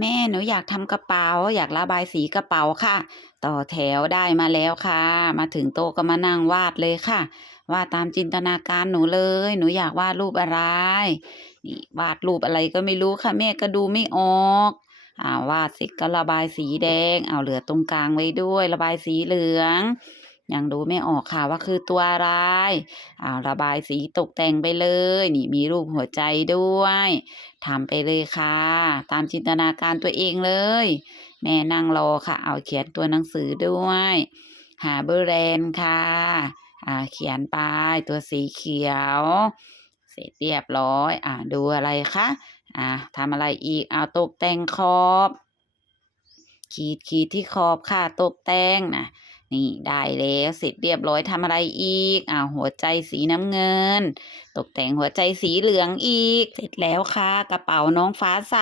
แม่หนูอยากทำกระเป๋าอยากระบายสีกระเป๋าค่ะต่อแถวได้มาแล้วค่ะมาถึงโต๊ะก็มานั่งวาดเลยค่ะวาดตามจินตนาการหนูเลยหนูอยากวาดรูปอะไรนี่วาดรูปอะไรก็ไม่รู้ค่ะแม่ก็ดูไม่ออกวาดเสร็จก็ระบายสีแดงเอาเหลือตรงกลางไว้ด้วยระบายสีเหลืองยังดูไม่ออกค่ะว่าคือตัวอะไรระบายสีตกแต่งไปเลยนี่มีรูปหัวใจด้วย ทำไปเลยค่ะตามจินตนาการตัวเองเลยแม่นั่งรอค่ะเอาเขียนตัวหนังสือด้วยหาเบอร์แรนค่ะเขียนไปตัวสีเขียวเสร็จเรียบร้อยดูอะไรคะทำอะไรอีกเอาตกแต่งขอบขีดที่ขอบค่ะตกแต่งนะนี่ได้แล้วเสร็จเรียบร้อยทำอะไรอีกหัวใจสีน้ำเงินตกแต่งหัวใจสีเหลืองอีกเสร็จแล้วค่ะกระเป๋าน้องฟ้าใส